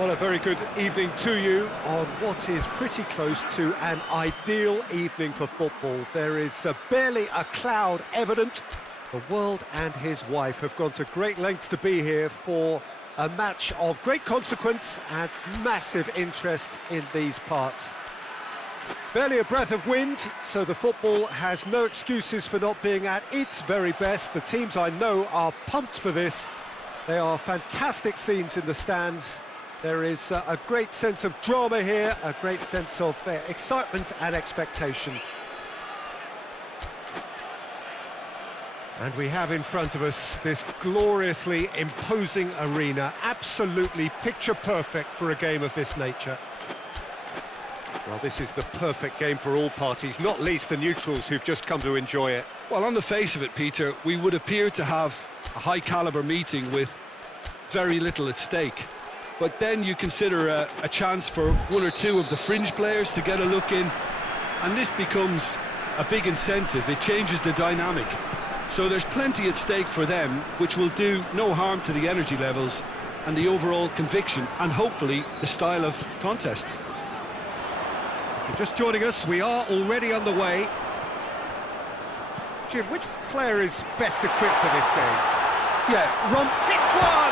Well, a very good evening to you on what is pretty close to an ideal evening for football. There is barely a cloud evident. The world and his wife have gone to great lengths to be here for a match of great consequence and massive interest in these parts. Barely a breath of wind, so the football has no excuses for not being at its very best. The teams I know are pumped for this. They are fantastic scenes in the stands. There is a great sense of drama here, a great sense of excitement and expectation. And we have in front of us this gloriously imposing arena, absolutely picture perfect for a game of this nature. Well, this is the perfect game for all parties, not least the neutrals who've just come to enjoy it. Well, on the face of it, Peter, we would appear to have a high-caliber meeting with very little at stake. But then you consider a chance for one or two of the fringe players to get a look in, and this becomes a big incentive. It changes the dynamic. So there's plenty at stake for them, which will do no harm to the energy levels and the overall conviction, and hopefully the style of contest. If you're just joining us, we are already underway. Jim, which player is best equipped for this game? Yeah, Hits one!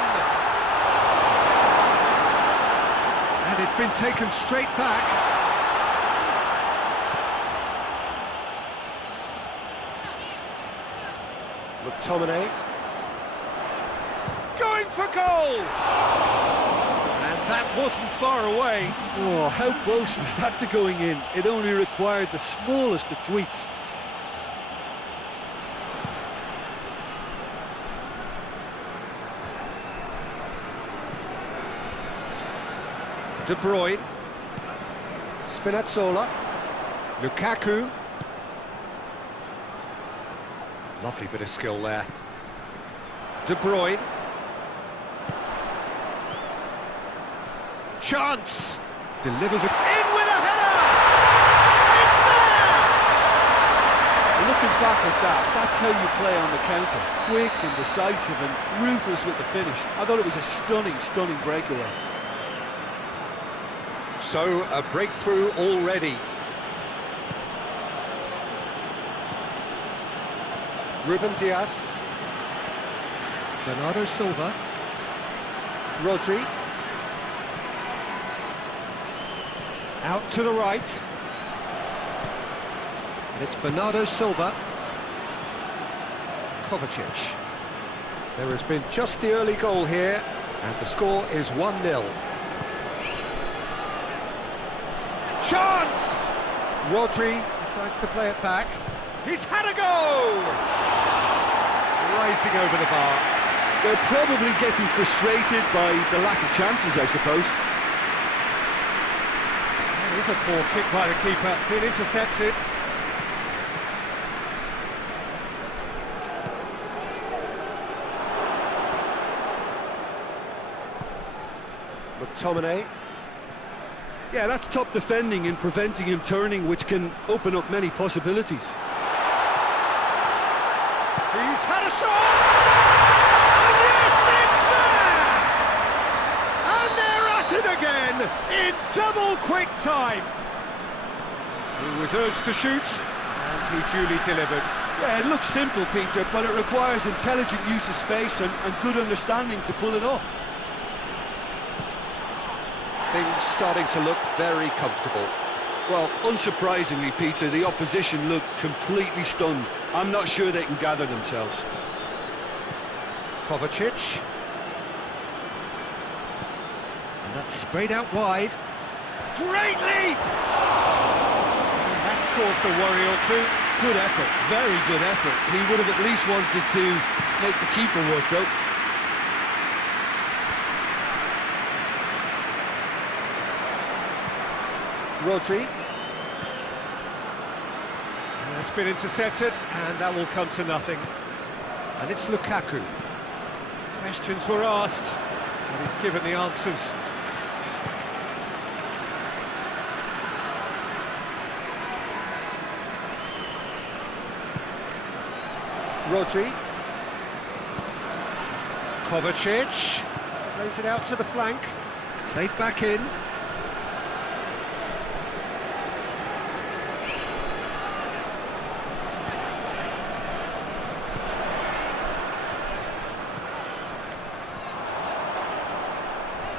And it's been taken straight back. McTominay. Going for goal! And that wasn't far away. Oh, how close was that to going in? It only required the smallest of tweaks. De Bruyne, Spinazzola, Lukaku. Lovely bit of skill there. De Bruyne. Chance! Delivers it in with a header! It's there! Looking back at that, that's how you play on the counter. Quick and decisive and ruthless with the finish. I thought it was a stunning, stunning breakaway. So, a breakthrough already. Ruben Dias. Bernardo Silva. Rodri. Out to the right. And it's Bernardo Silva. Kovacic. There has been just the early goal here, and the score is 1-0. Chance! Rodri decides to play it back. He's had a go! Rising over the bar. They're probably getting frustrated by the lack of chances, I suppose. That is a poor kick by the keeper, been intercepted. McTominay. Yeah, that's top defending and preventing him turning, which can open up many possibilities. He's had a shot! And yes, it's there! And they're at it again in double quick time. He was urged to shoot, and he duly delivered. Yeah, it looks simple, Peter, but it requires intelligent use of space and good understanding to pull it off. Things starting to look very comfortable. Well, unsurprisingly, Peter, the opposition look completely stunned. I'm not sure they can gather themselves. Kovacic. And that's sprayed out wide. Great leap! And that's caused a worry or two. Good effort, very good effort. He would have at least wanted to make the keeper work, though. Rodri. It's been intercepted, and that will come to nothing. And it's Lukaku. Questions were asked, and he's given the answers. Rodri. Kovacic plays it out to the flank. Played back in.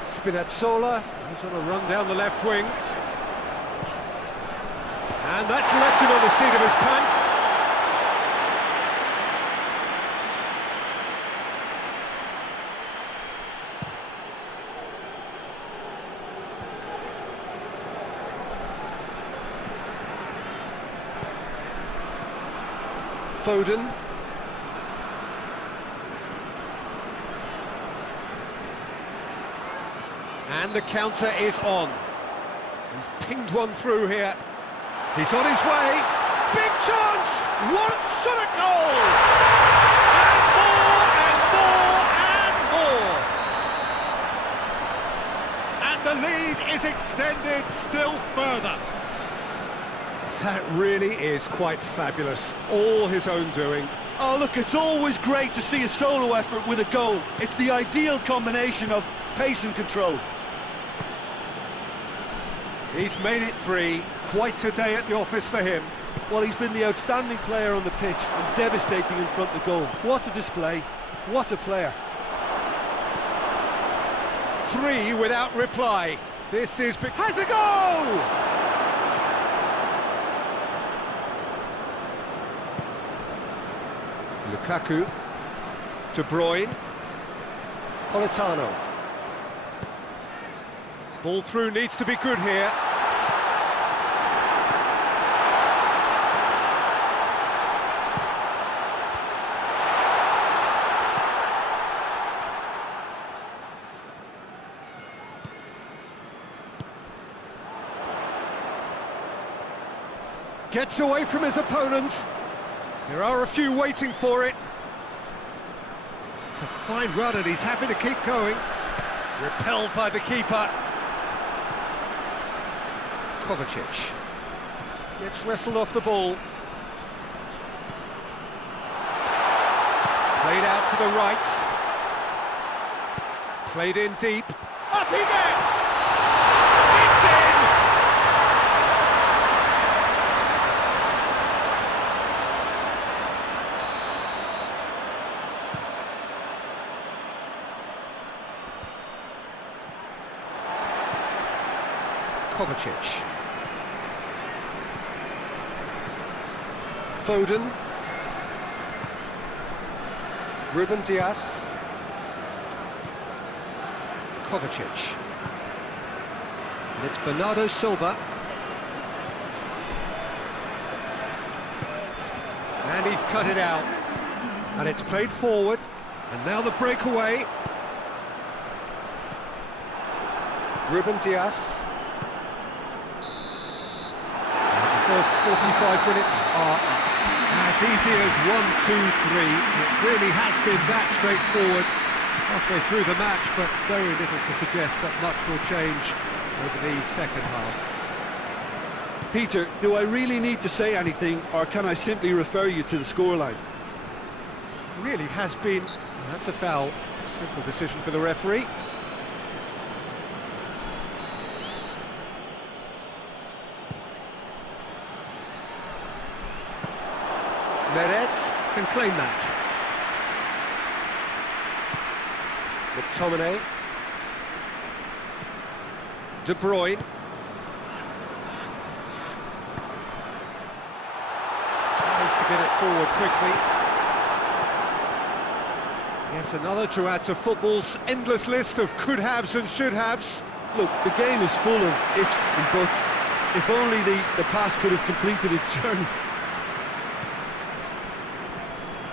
Spinazzola, he's on a run down the left wing. And that's left him on the seat of his pants. Foden. And the counter is on. He's pinged one through here. He's on his way. Big chance! What shot a goal! And more and more and more! And the lead is extended still further. That really is quite fabulous. All his own doing. Oh, look, it's always great to see a solo effort with a goal. It's the ideal combination of pace and control. He's made it 3. Quite a day at the office for him. Well, he's been the outstanding player on the pitch and devastating in front of goal. What a display. What a player. 3 without reply. This is... has a goal! Lukaku. De Bruyne. Politano. Ball through needs to be good here. Gets away from his opponents. There are a few waiting for it. It's a fine run and he's happy to keep going. Repelled by the keeper. Kovacic gets wrestled off the ball. Played out to the right. Played in deep. Up he gets! It's in! Kovacic. Foden. Ruben Dias. Kovacic. And it's Bernardo Silva. And he's cut it out. And it's played forward. And now the breakaway. Ruben Dias. First 45 minutes are as easy as 1, 2, 3. It really has been that straightforward halfway through the match, but very little to suggest that much will change over the second half. Peter, do I really need to say anything, or can I simply refer you to the scoreline? Really has been... that's a foul. Simple decision for the referee. Meret can claim that. McTominay. De Bruyne. Tries to get it forward quickly. Yet another to add to football's endless list of could-haves and should-haves. Look, the game is full of ifs and buts. If only the pass could have completed its journey.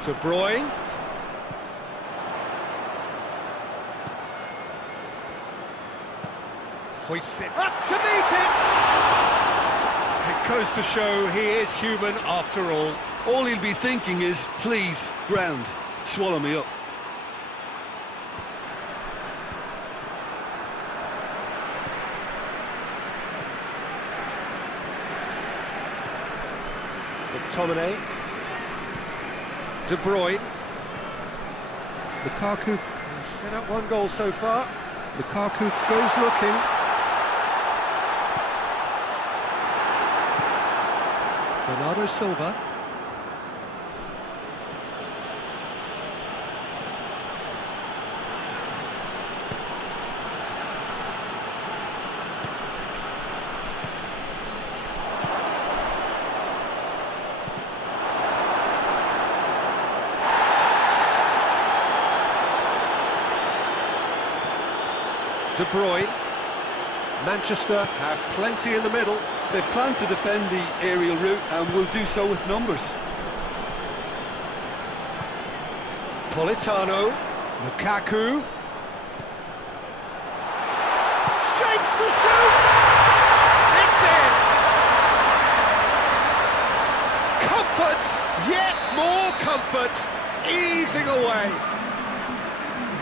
De Bruyne. Hoists it up to meet it! It goes to show he is human after all. All he'll be thinking is, please, ground, swallow me up. McTominay. De Bruyne. Lukaku has set up 1 goal so far. Lukaku goes looking. Bernardo Silva. De Bruyne. Manchester have plenty in the middle. They've planned to defend the aerial route and will do so with numbers. Politano. Lukaku. Shapes to shoot! It's in! Comfort! Yet more comfort! Easing away.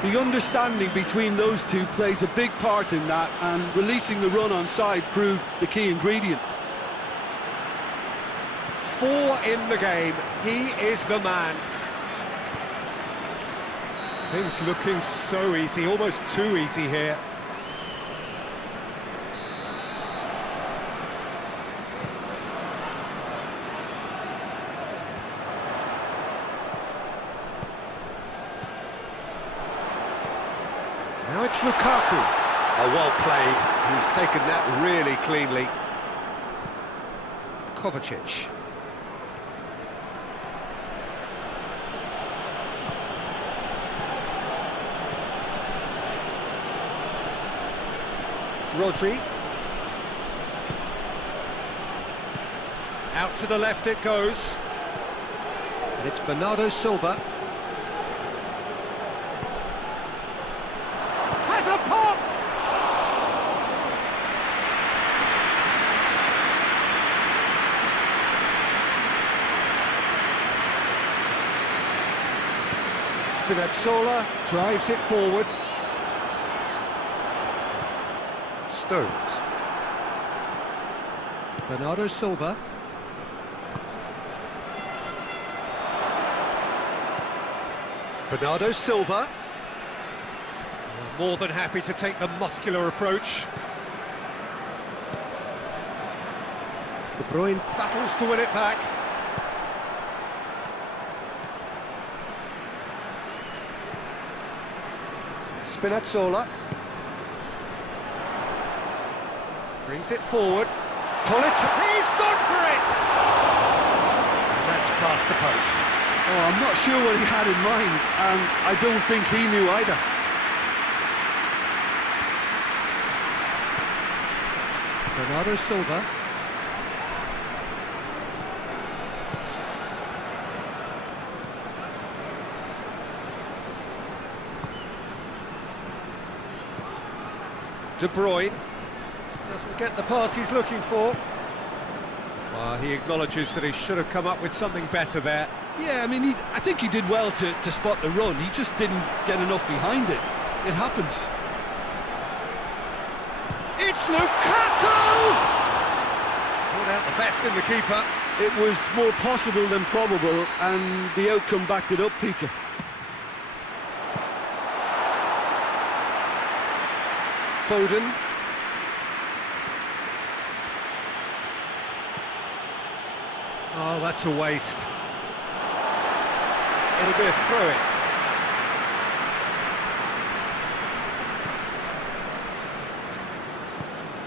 The understanding between those two plays a big part in that, and releasing the run on side proved the key ingredient. 4 in the game. He is the man. Things looking so easy, almost too easy here. Now it's Lukaku. Oh, well played. He's taken that really cleanly. Kovacic. Rodri. Out to the left it goes. And it's Bernardo Silva. Has a pop! Spinazzola drives it forward. Stones. Bernardo Silva. Bernardo Silva. More than happy to take the muscular approach. De Bruyne battles to win it back. Spinazzola. Brings it forward. He's gone for it! And that's past the post. Oh, I'm not sure what he had in mind, and I don't think he knew either. Bernardo Silva. De Bruyne. Doesn't get the pass he's looking for. Well, he acknowledges that he should have come up with something better there. Yeah, I mean, I think he did well to spot the run. He just didn't get enough behind it. It happens. It's Lukaku! Brought out the best in the keeper. It was more possible than probable, and the outcome backed it up, Peter. Foden. Oh, that's a waste. It'll be a throw-in.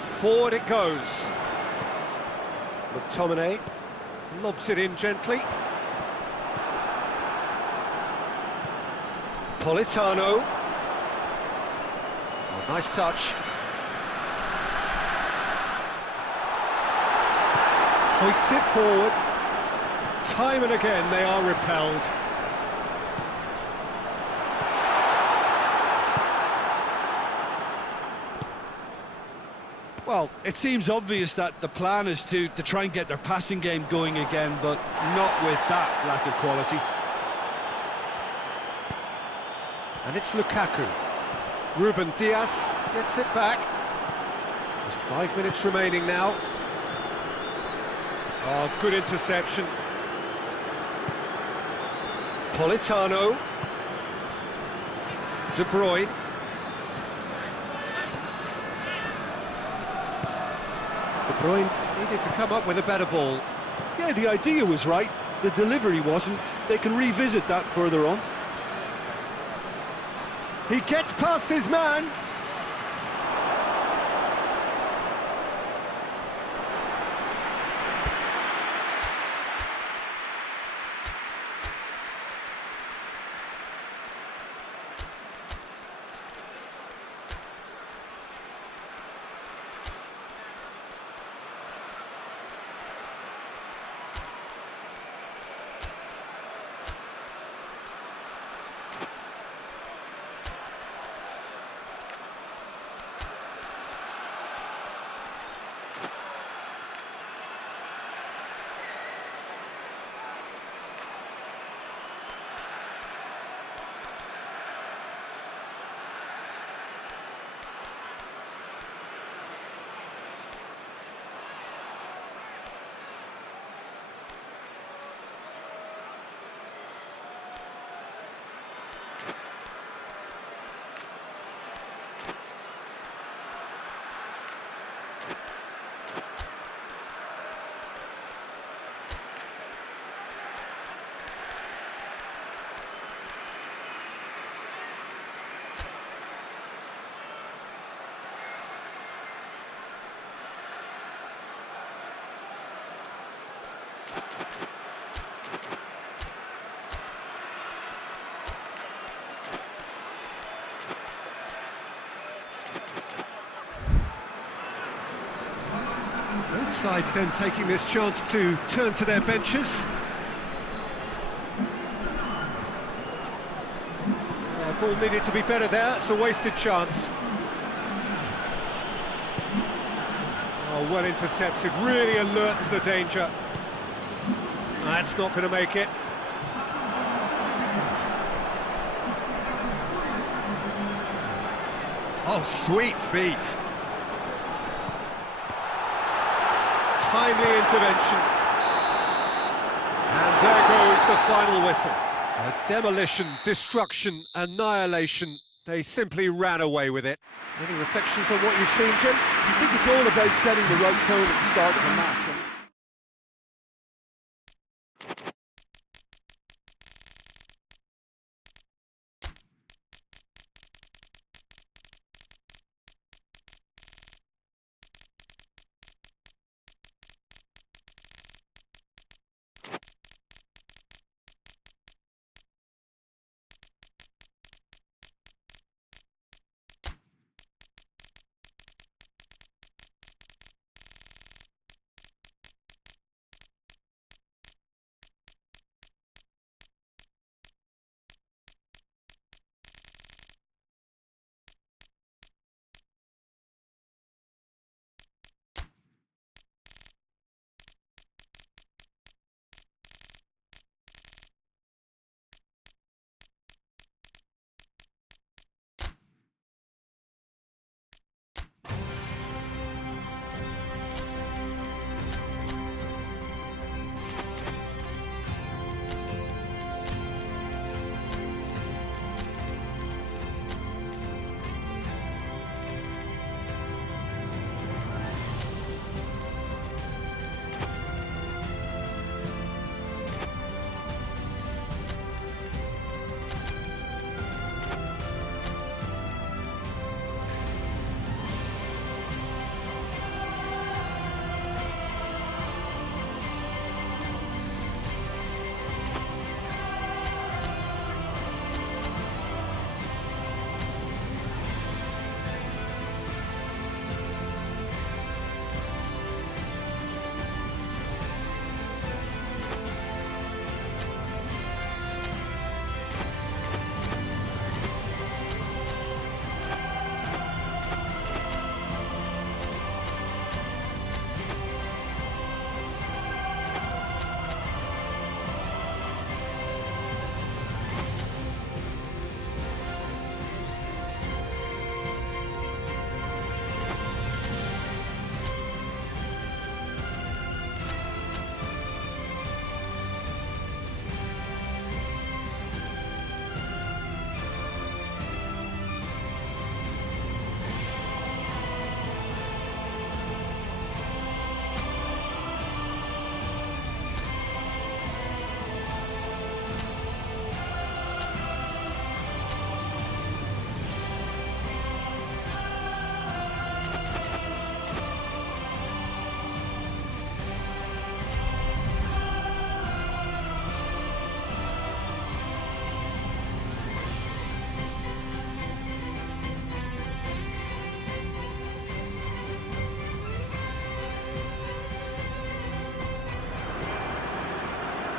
Forward it goes. McTominay lobs it in gently. Politano. Oh, nice touch. Hoists it forward. Time and again they are repelled. Well, it seems obvious that the plan is to try and get their passing game going again, but not with that lack of quality. And it's Lukaku. Ruben Dias gets it back. Just 5 minutes remaining now. Oh, good interception. Politano. De Bruyne. Bruyne needed to come up with a better ball. Yeah, the idea was right, the delivery wasn't. They can revisit that further on. He gets past his man. Both sides then taking this chance to turn to their benches. Ball needed to be better there, it's a wasted chance. Oh, well intercepted, really alert to the danger. That's not going to make it. Oh, sweet feet. Timely intervention. And there goes the final whistle. A demolition, destruction, annihilation. They simply ran away with it. Any reflections on what you've seen, Jim? I think it's all about setting the right tone at the start of the match.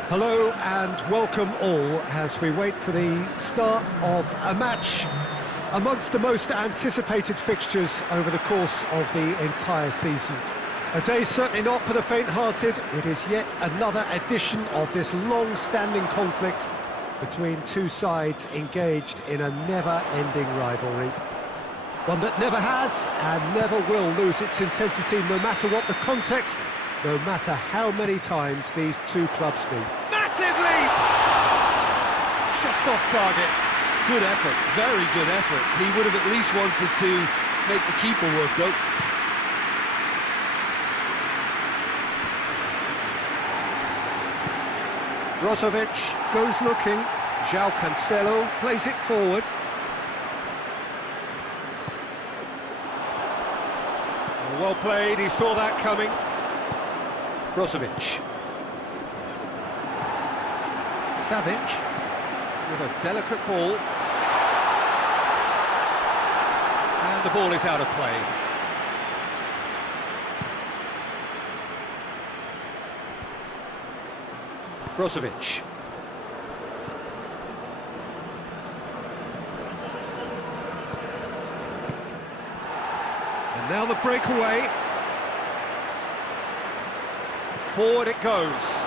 Hello and welcome all as we wait for the start of a match amongst the most anticipated fixtures over the course of the entire season. A day certainly not for the faint-hearted. It is yet another edition of this long-standing conflict between two sides engaged in a never-ending rivalry. One that never has and never will lose its intensity no matter what the context, no matter how many times these two clubs meet. Massive leap! Just off target. Good effort, very good effort. He would have at least wanted to make the keeper work though. Brozovic goes looking. João Cancelo plays it forward. Well played, he saw that coming. Brozovic. Savic with a delicate ball. And the ball is out of play. Brozovic. And now the breakaway. Forward it goes.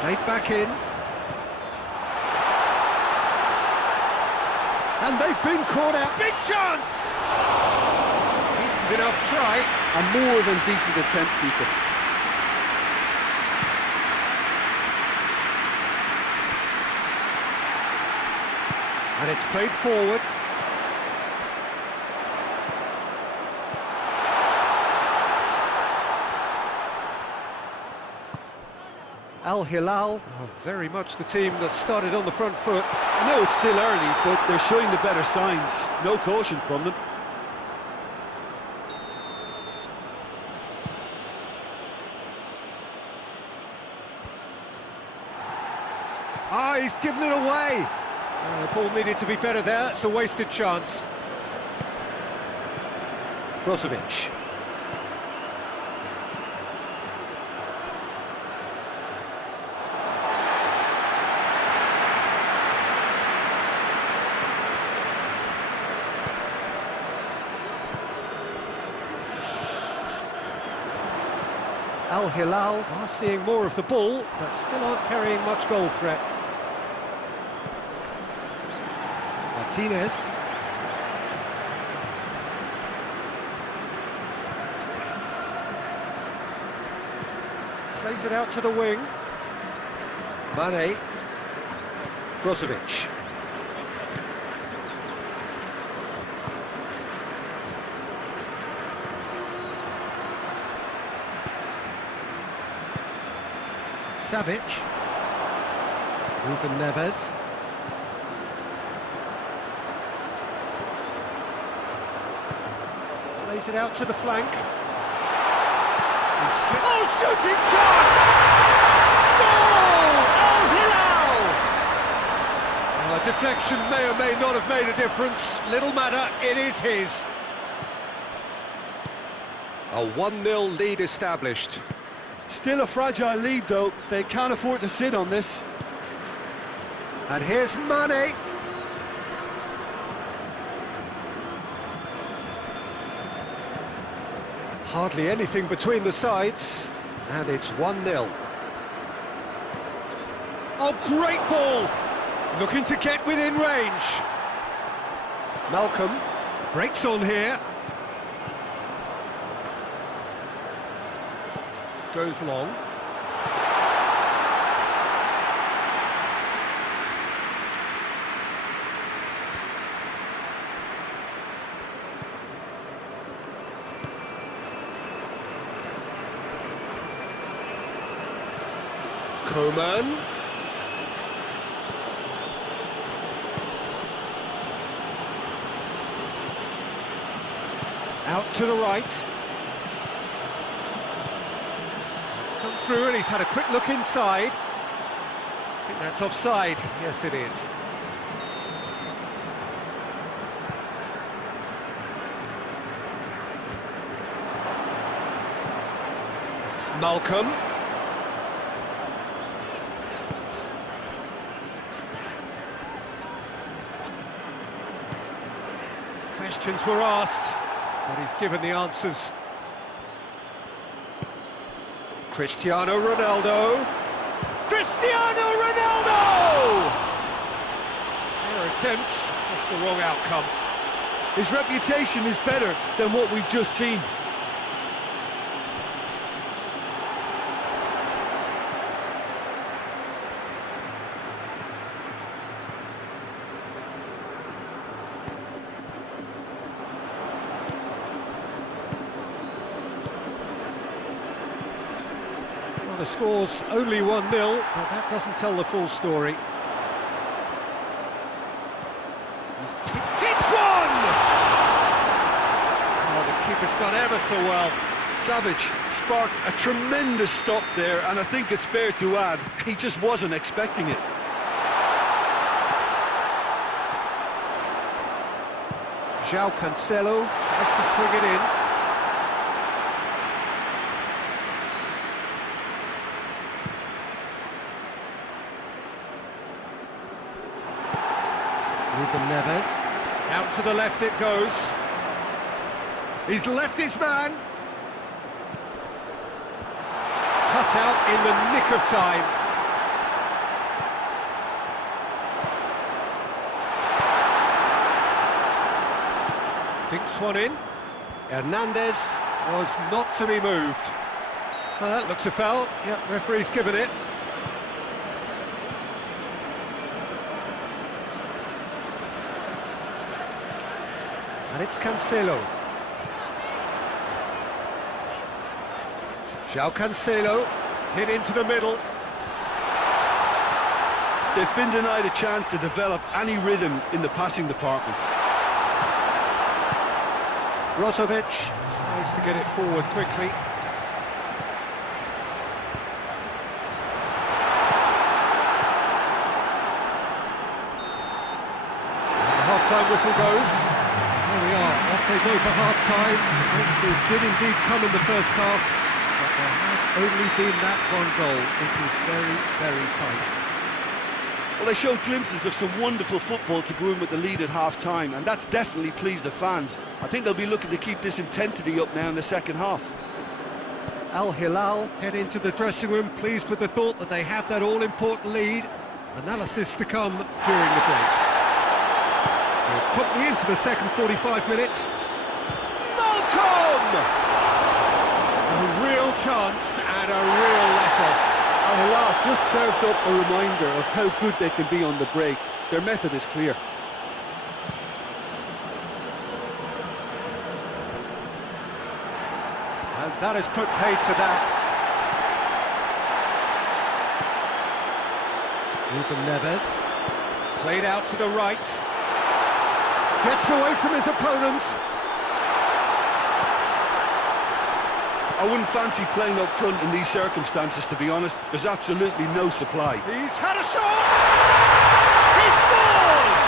Played back in. And they've been caught out. Big chance! Decent enough try. A more than decent attempt, Peter. And it's played forward. Al Hilal are very much the team that started on the front foot. I know it's still early, but they're showing the better signs. No caution from them. Ah, he's given it away. The ball needed to be better there. It's a wasted chance. Brozovic. Al Hilal are seeing more of the ball, but still aren't carrying much goal threat. Martinez. Plays it out to the wing. Mane. Brozovic. Savic. Ruben Neves. Plays it out to the flank. Oh, shooting chance! Goal! Al Hilal! Deflection may or may not have made a difference. Little matter, it is his. A 1-0 lead established. Still a fragile lead, though. They can't afford to sit on this. And here's Mane. Hardly anything between the sides, and it's 1-0. Oh, great ball! Looking to get within range. Malcolm breaks on here. Goes long. Coman. Out to the right. It's come through and he's had a quick look inside. I think that's offside. Yes, it is. Malcolm. Questions were asked, but he's given the answers. Cristiano Ronaldo. Cristiano Ronaldo! Fair attempt, just the wrong outcome. His reputation is better than what we've just seen. Well, the score's only 1-0, but that doesn't tell the full story. Hits one! Oh, the keeper's done ever so well. Savage sparked a tremendous stop there, and I think it's fair to add, he just wasn't expecting it. João Cancelo tries to swing it in. Ruben Neves. Out to the left it goes. He's left his man. Cut out in the nick of time. Dinks one in. Hernandez was not to be moved. Well, that looks a foul. Yep, referee's given it. And it's Cancelo. João Cancelo hit into the middle. They've been denied a chance to develop any rhythm in the passing department. Brozovic tries to get it forward quickly. And the half-time whistle goes. There we are, off they go for half-time. Hopefully did indeed come in the first half, but there has only been that one goal. It was very, very tight. Well, they showed glimpses of some wonderful football to go in with the lead at half-time, and that's definitely pleased the fans. I think they'll be looking to keep this intensity up now in the second half. Al Hilal head into the dressing room, pleased with the thought that they have that all-important lead. Analysis to come during the break. He'll put me into the second 45 minutes. Malcolm! A real chance and a real let-off. Al Hilal just served up a reminder of how good they can be on the break. Their method is clear. And that has put paid to that. Ruben Neves. Played out to the right. Gets away from his opponent. I wouldn't fancy playing up front in these circumstances, to be honest. There's absolutely no supply. He's had a shot! He scores!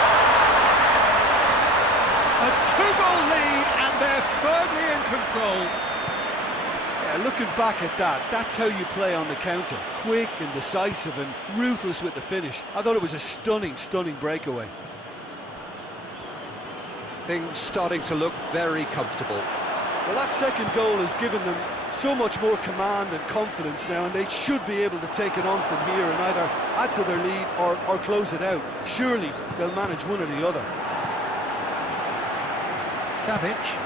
A two-goal lead and they're firmly in control. Yeah, looking back at that, that's how you play on the counter. Quick and decisive and ruthless with the finish. I thought it was a stunning, stunning breakaway. Things starting to look very comfortable. Well, that second goal has given them so much more command and confidence now, and they should be able to take it on from here and either add to their lead or close it out. Surely they'll manage one or the other. Savage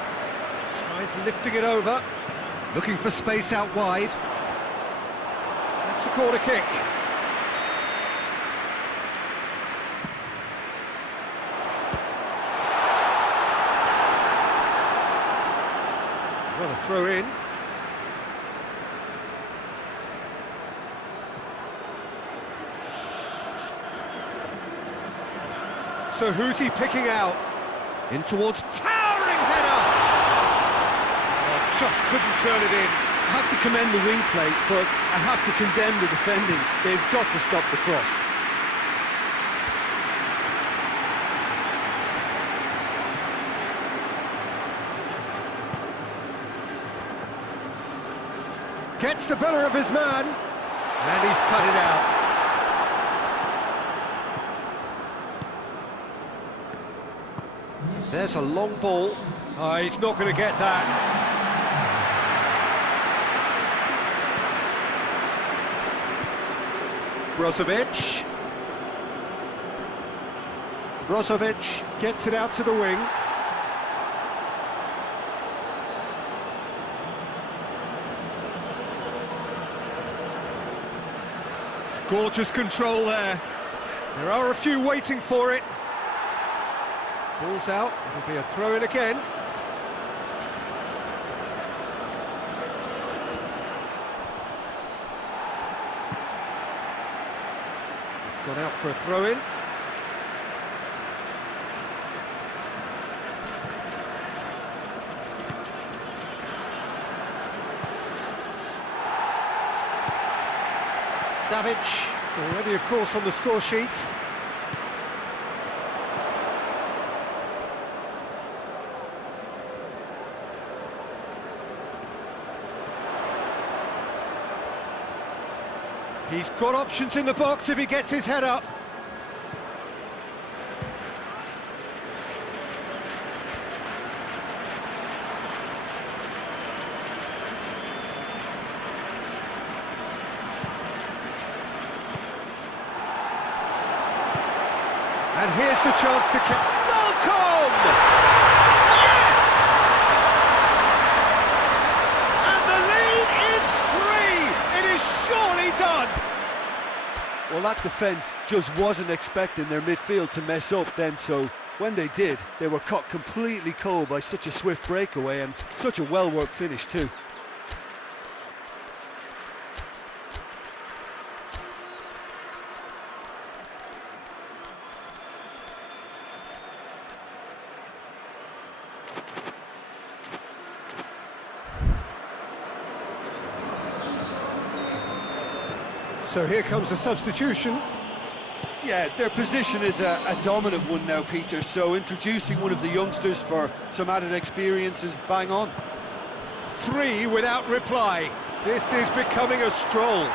tries lifting it over, looking for space out wide. That's a corner kick. What a throw in. So who's he picking out? In towards towering header! Oh, just couldn't turn it in. I have to commend the wing play, but I have to condemn the defending. They've got to stop the cross. Gets the better of his man, and he's cut it out. There's a long ball. Oh, he's not going to get that. Brozovic. Brozovic gets it out to the wing. Gorgeous control there. There are a few waiting for it. Ball's out, it'll be a throw-in again. It's gone out for a throw-in. Savic, already of course on the score sheet. He's got options in the box if he gets his head up. And here's the chance to catch. Malcolm! Yes! And the lead is 3! It is surely done! Well, that defence just wasn't expecting their midfield to mess up then, so when they did, they were caught completely cold by such a swift breakaway and such a well-worked finish too. So here comes the substitution. Yeah, their position is a dominant one now, Peter, so introducing one of the youngsters for some added experience is bang on. 3 without reply. This is becoming a stroll.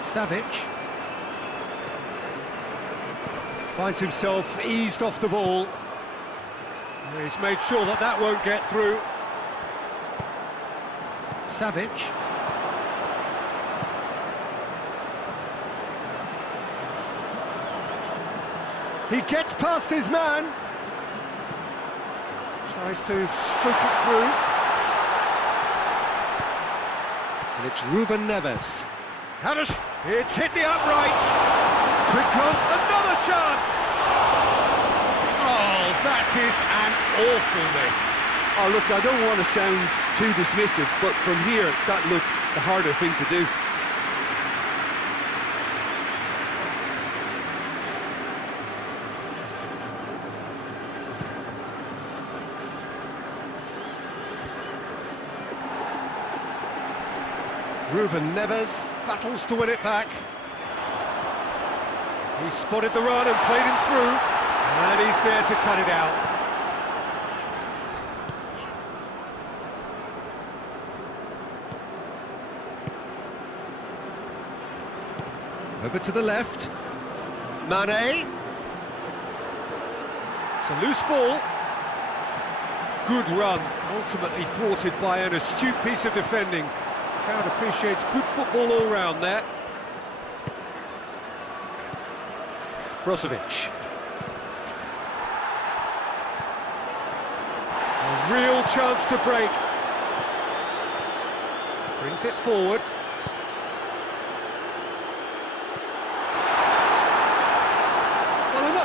Savic finds himself eased off the ball. He's made sure that that won't get through. Savic. He gets past his man. Tries to stroke it through. And it's Ruben Neves. Haddish, it's hit the upright. Quick glance, another chance. Oh, that is an awful miss. Oh, look, I don't want to sound too dismissive, but from here, that looked the harder thing to do. Ruben Neves battles to win it back. He spotted the run and played him through, and he's there to cut it out. Over to the left. Mane. It's a loose ball. Good run, ultimately thwarted by an astute piece of defending. Crowd appreciates good football all round there. Brozovic. A real chance to break. Brings it forward.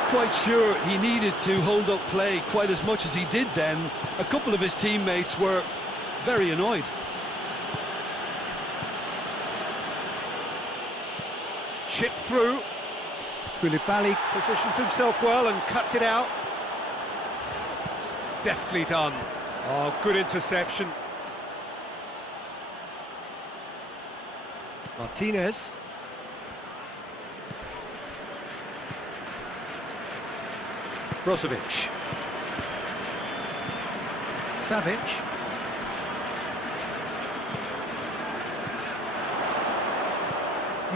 Quite sure he needed to hold up play quite as much as he did then. A couple of his teammates were very annoyed. Chipped through. Koulibaly positions himself well and cuts it out. Deftly done. Oh, good interception. Martinez. Brozovic. Savic.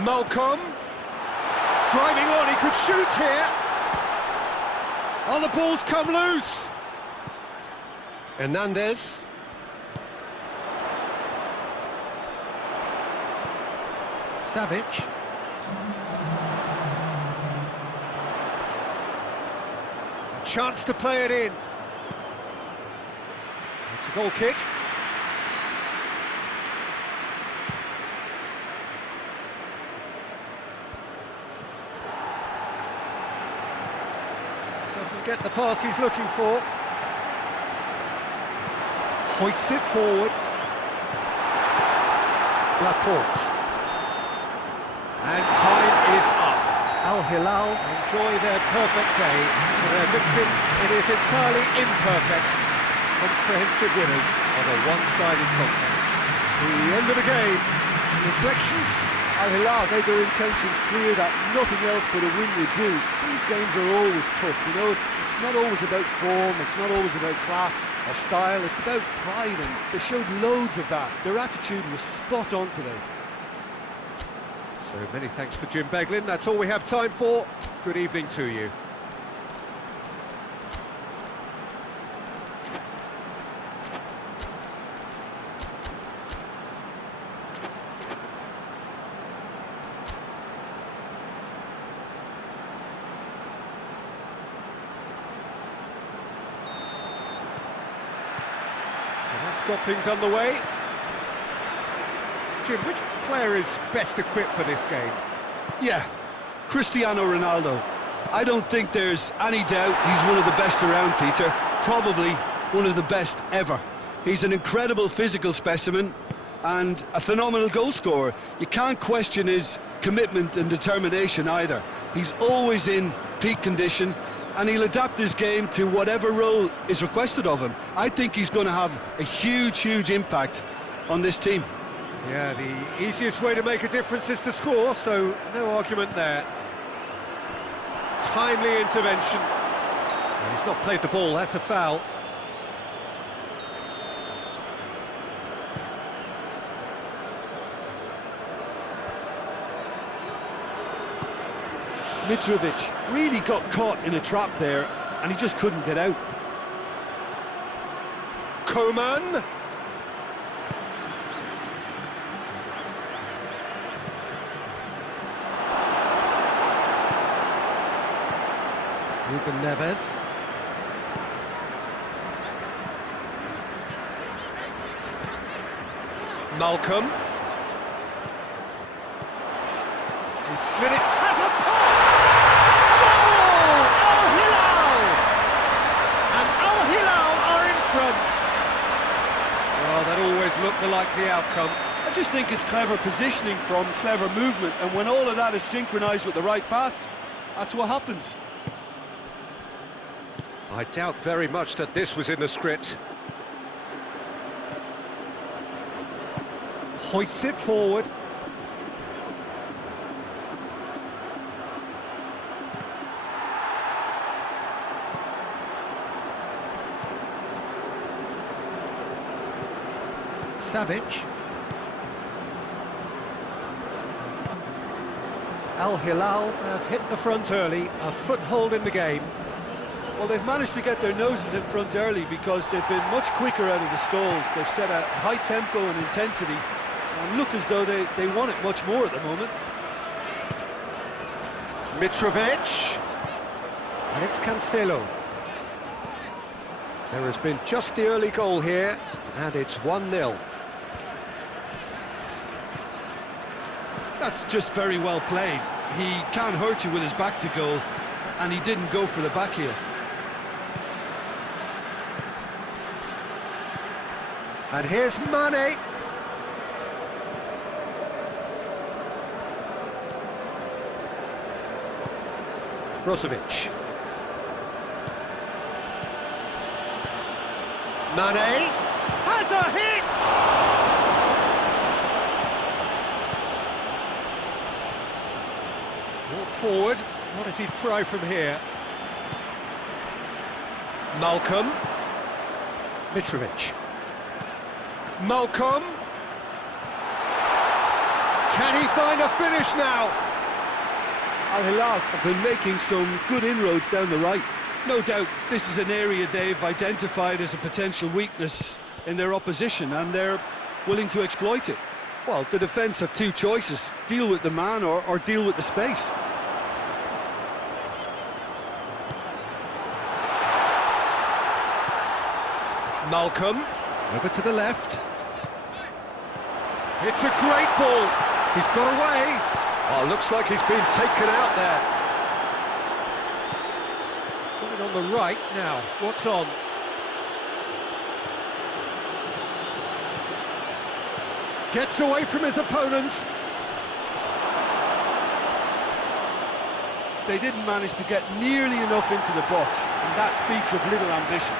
Malcolm. Driving on, he could shoot here. Oh, the ball's come loose. Hernandez. Savic. A chance to play it in. It's a goal kick. Doesn't get the pass he's looking for. Hoists it forward. Laporte. And time is up. Al Hilal enjoy their perfect day. For their victims, it is entirely imperfect. Comprehensive winners of a one-sided contest. The end of the game. Reflections? Al Hilal made their intentions clear that nothing else but a win would do. These games are always tough, you know, it's not always about form, it's not always about class or style, it's about pride, and they showed loads of that. Their attitude was spot on today. So many thanks to Jim Beglin. That's all we have time for. Good evening to you. That's got things underway. Jim, which player is best equipped for this game? Yeah, Cristiano Ronaldo. I don't think there's any doubt he's one of the best around, Peter. Probably one of the best ever. He's an incredible physical specimen and a phenomenal goal scorer. You can't question his commitment and determination either. He's always in peak condition, and he'll adapt his game to whatever role is requested of him. I think he's going to have a huge impact on this team. Yeah, the easiest way to make a difference is to score, so no argument there. Timely intervention. And he's not played the ball, that's a foul. Mitrovic really got caught in a trap there, and he just couldn't get out. Coman. Ruben Neves. Malcolm. He slid it. Has a pass! Goal! Al Hilal! And Al Hilal are in front. Well, that always looked the likely outcome. I just think it's clever positioning from clever movement, and when all of that is synchronised with the right pass, that's what happens. I doubt very much that this was in the script. Hoists it forward. Savic. Al Hilal have hit the front early, a foothold in the game. Well, they've managed to get their noses in front early because they've been much quicker out of the stalls. They've set a high tempo and intensity and look as though they want it much more at the moment. Mitrovic. And it's Cancelo. There has been just the early goal here, and it's 1-0. That's just very well played. He can't hurt you with his back to goal, and he didn't go for the back heel. And here's Mane. Brozovic. Mane has a hit! Brought forward. What does he try from here? Malcolm. Mitrovic. Malcolm. Can he find a finish now? Al Hilal have been making some good inroads down the right. No doubt this is an area they've identified as a potential weakness in their opposition, and they're willing to exploit it. Well, the defence have two choices: deal with the man or deal with the space. Malcolm, over to the left. It's a great ball. He's got away. Oh, looks like he's been taken out there. He's got it on the right now. What's on? Gets away from his opponents. They didn't manage to get nearly enough into the box, and that speaks of little ambition.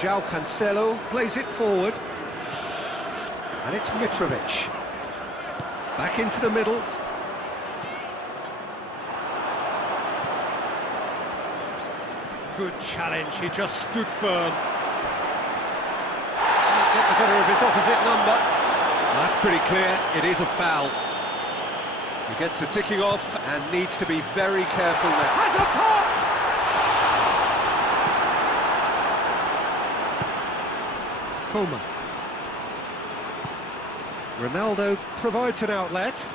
João Cancelo plays it forward. And it's Mitrovic. Back into the middle. Good challenge, he just stood firm. Can't get the better of his opposite number. That's pretty clear, it is a foul. He gets the ticking off and needs to be very careful there. Has a pop! Coleman. Ronaldo provides an outlet.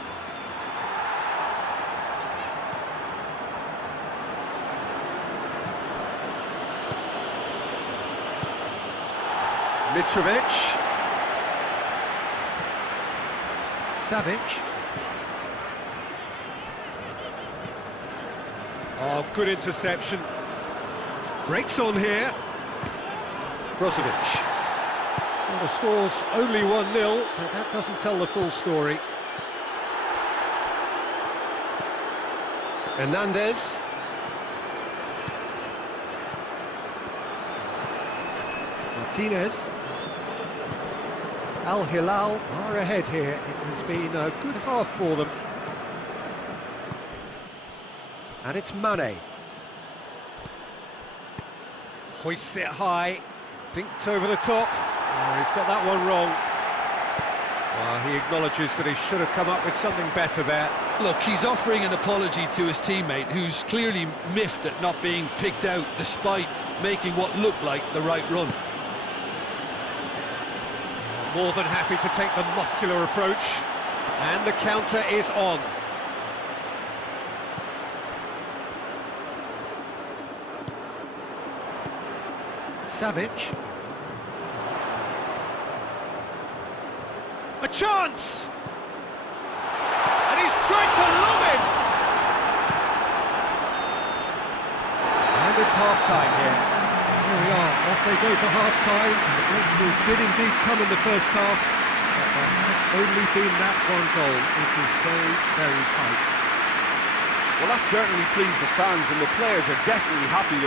Mitrovic. Savic. Oh, good interception. Breaks on here. Brozovic. Well, the score's only 1-0, but that doesn't tell the full story. Hernandez. Martinez. Al Hilal are ahead here. It has been a good half for them. And it's Mane. Hoists it high. Dinked over the top. Oh, he's got that one wrong. Well, he acknowledges that he should have come up with something better there. Look, he's offering an apology to his teammate, who's clearly miffed at not being picked out despite making what looked like the right run. More than happy to take the muscular approach. And the counter is on. Savic. A chance! And he's trying to lob him! And it's half-time here. Here we are, off they go for half-time. The did indeed come in the first half, but there has only been that one goal. It is very, very tight. Well, that certainly pleased the fans, and the players are definitely happy with that.